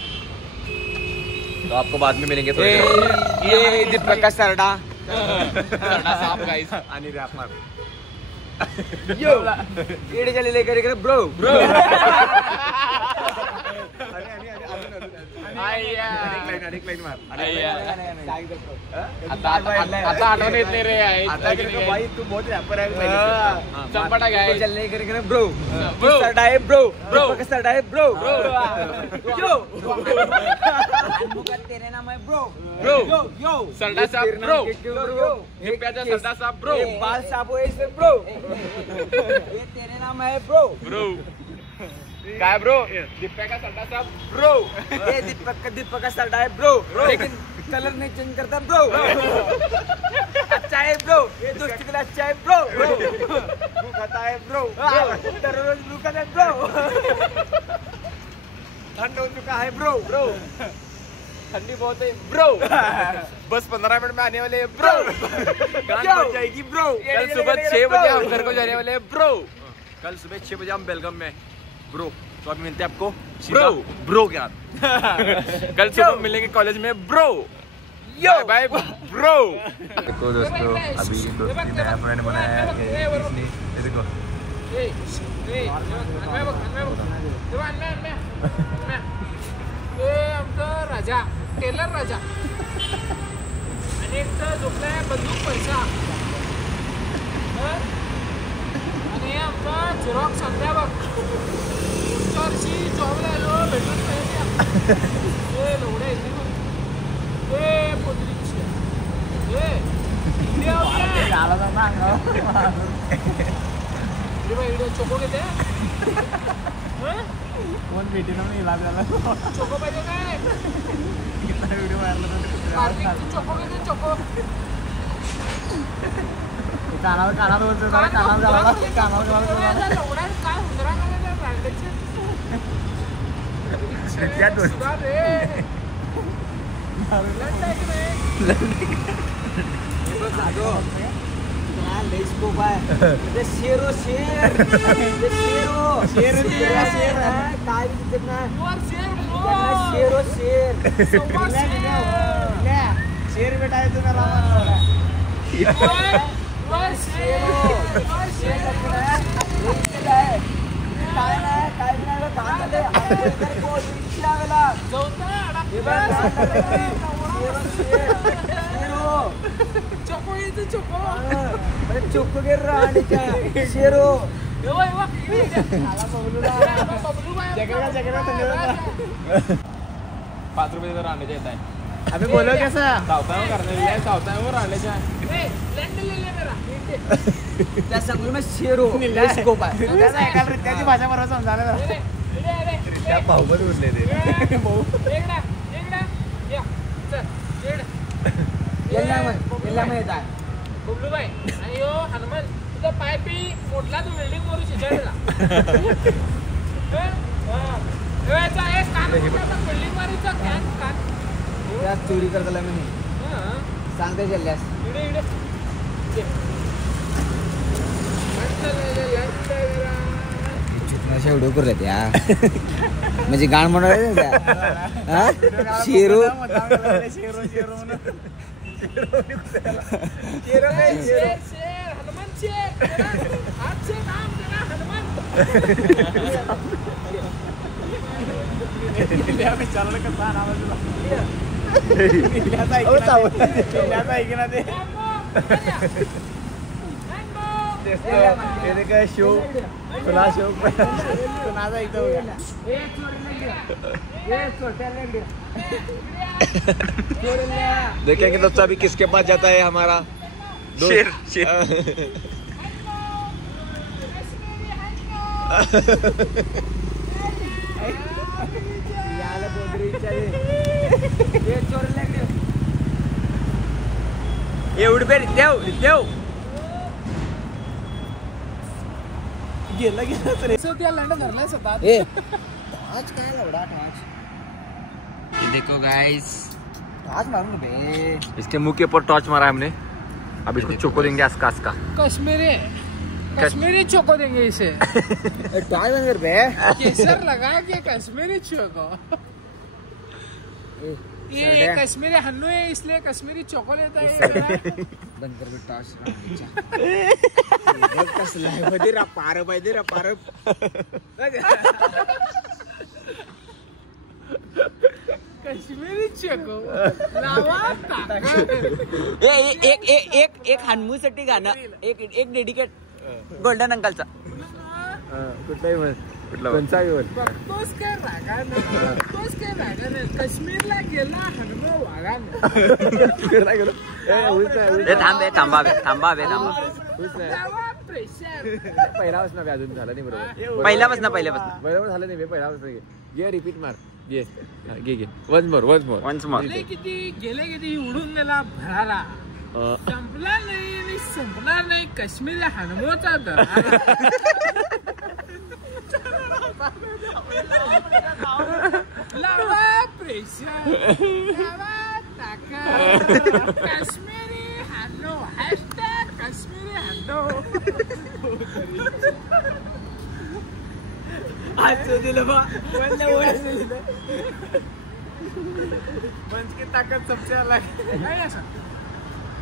तो आपको बाद में मिलेंगे. ये दीपक का सरडा साफ गाइस. आणि रॅप मार. यो येडे चले लेकर इकडे ब्रो. आता आठवण येत नाही रे. भाई तू बहुत रॅपर आहे चंपाटा काय चलने करके ब्रो स्टार्ट आहे ब्रो स्टार्ट आहे ब्रो यो तेरे नाम है ब्रो यो सरडा साहब ब्रो हिप्प्याचा सरडा साहब ब्रो बाल साबो इसे ब्रो ये तेरे नाम है ब्रो काय ब्रो दिप्प्या का सरडा साहब ब्रो ये दीपक का स्टार्ट है ब्रो लेकिन कलर नहीं चेंज करता ब्रो अच्छा है ब्रो ये दोस्ती के लिए अच्छा है ब्रो भू खाता है ब्रो दररोज भू खाता है ब्रो ठंड हो चुका है ब्रो ठंडी बहुत है ब्रो बस 15 मिनट में आने वाले हैं ब्रो गान बज जाएगी ब्रो कल सुबह 6 बजे हम घर को जाने वाले हैं ब्रो कल सुबह 6 बजे हम बेलगम में ब्रो. तो अभी मिलते हैं आपको ब्रो के साथ. कल सुबह मिलेंगे कॉलेज में ब्रो. Bye bye bro. देखो दोस्तों अभी दोस्ती नया फ्रेंड बनाया है इसने. ये देखो आमचं राजा टेलर राजा आणि एक तर झोपलाय बंदूक पैसा आणि आमचा झेरॉक्स सध्या बघ पुढच्या वर्षी जॉबला आलो भेटून पाहिजे एवढ्या येते पोतरीची व्हिडिओ चोको घेते कोण भेटी ना मी लागला चोको पाहिजे काय व्हिडिओ वाढला चोको घेते चोको कानावर बोलतो कानावर काय हुंदरा स्कोप आहे शेरो शेर शेर काय दिसत नाही शेरो शेर शेर भेटायचं मला चुप गे राणीच्या शेरो 5 रुपये जर रांडेच्या येत आहे अबे बोलो कैसा सावतावर करणे सावतावर रांडेच्या त्या सगळं में शेरो स्कोप आहे त्याचा एका रित्याची भाषा बरोबर समजायला त्या भाऊबत उरले ते येल्ला येत आहे बबलूबाई आणि यो हनुमान तुझा पाय पी मोठला तू बिल्डिंग वरून शिजायला बिल्डिंग मारीचा कॅन कान त्या चोरी करताला मी सांगते जल्ल्यास चुकण्याच्या व्हिडिओ करले त्या म्हणजे गाण म्हणाले त्या शेरो शेरो शेरो हनुमान शेर हाथ से नाम देना हनुमान विचारलं कसं नाव शो तुला शो कुणाचा इथं देखेंगे दोस्तों अभी किसके पास जाता है हमारा शेर एवढे देव गेला त्या लंडन धरलाय स्वतः टॉर्च काय लवडा टॉर्च ये देखो गाइस टॉर्च मारून बे इसके मुंह के ऊपर टॉर्च मारा है हमने. अब इसको चोको देंगे आसका कश्मीरी चोको देंगे इसे टॉर्च बंद कर बे केसर लगा के कश्मीरी चोको ये कश्मीरी हन्नू है इसलिए कश्मीरी चोको लेता है बंद कर बे टॉर्च कसला आहे बदिरा पार काश्मीरी चको लावा टाका. एक हनुमूसाठी गाणं एक डेडिकेट गोल्डन अंकलचा. कुठलाही म्हण बघतोस काय रागानं काश्मीरला गेला हनुमान वागानं. थांबा लावा प्रेशर. पहिल्यापासून अजून झालं नाही बरोबर. पहिल्यापासून बरोबर झालं नाही पहिल्यापासून घे रिपीट मार घे घे वन्स मोर गेले किती उडून गेला भराला. संपला नाही आणि संपणार नाही काश्मीर हनुमोचा दर. लावा प्रेशर लावा टाका. Kashmiri hello hashtag Kashmiri hello. पंच की ताकत सबसे अलग.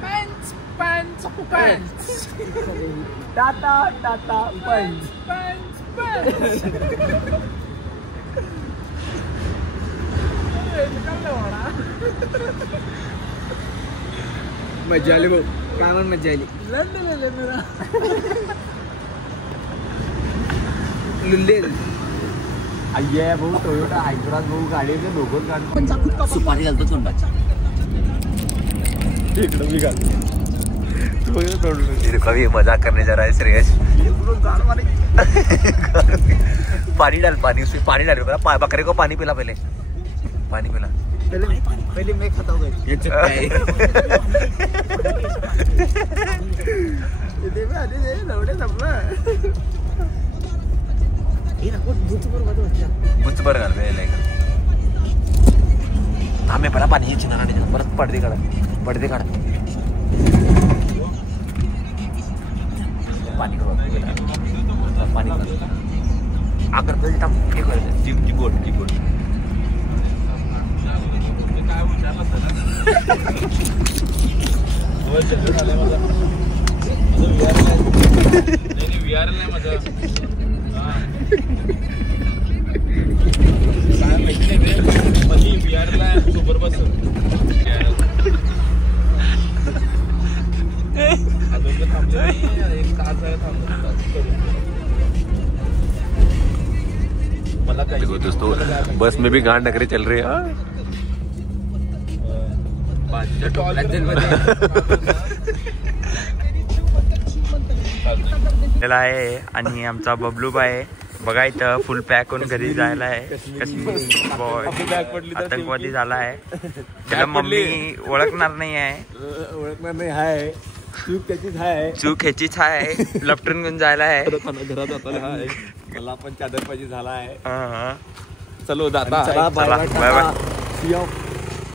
पंच पंच पंच टाटा टाटा पंच. पंच पंच. मजा आली भाऊ. काय म्हण मजा आली. लुल्ले अय्ये भाऊ टोयोटा हायब्राज भाऊ गाडीचे लोगो काढ. सुपारी घालतो तोंडाची. कभी मजाक करने जा रहा है श्रेयस. पानी डाल पानी उसमें पानी डाल. बकरे को पानी पिला पहले. पानी पिला पहिले मैं खाता हूँ. बुचभर घाल आम्ही पहिला पाणी चिना परत पडदे काढा पाणी पाणी अगर कीबोर्ड सुपर बस देखो दोस्तों बस में भी गांड नखरे चल रहे हैं. आहे आणि आमचा बबलूबाई बघा इथं फुल पॅक करून घरी जायला आहे. काश्मीरी बॉय आतंकवादी झाला आहे. त्याला मम्मी ओळखणार नाही आहे. हाय चूक त्याचीच हाय. चूक ह्याचीच आहे. लपटून घेऊन जायला आहे. घरात जाताना हाय. मला पण चादर पाहिजे झाला आहे. हा चलो दादा बाय बाय. C of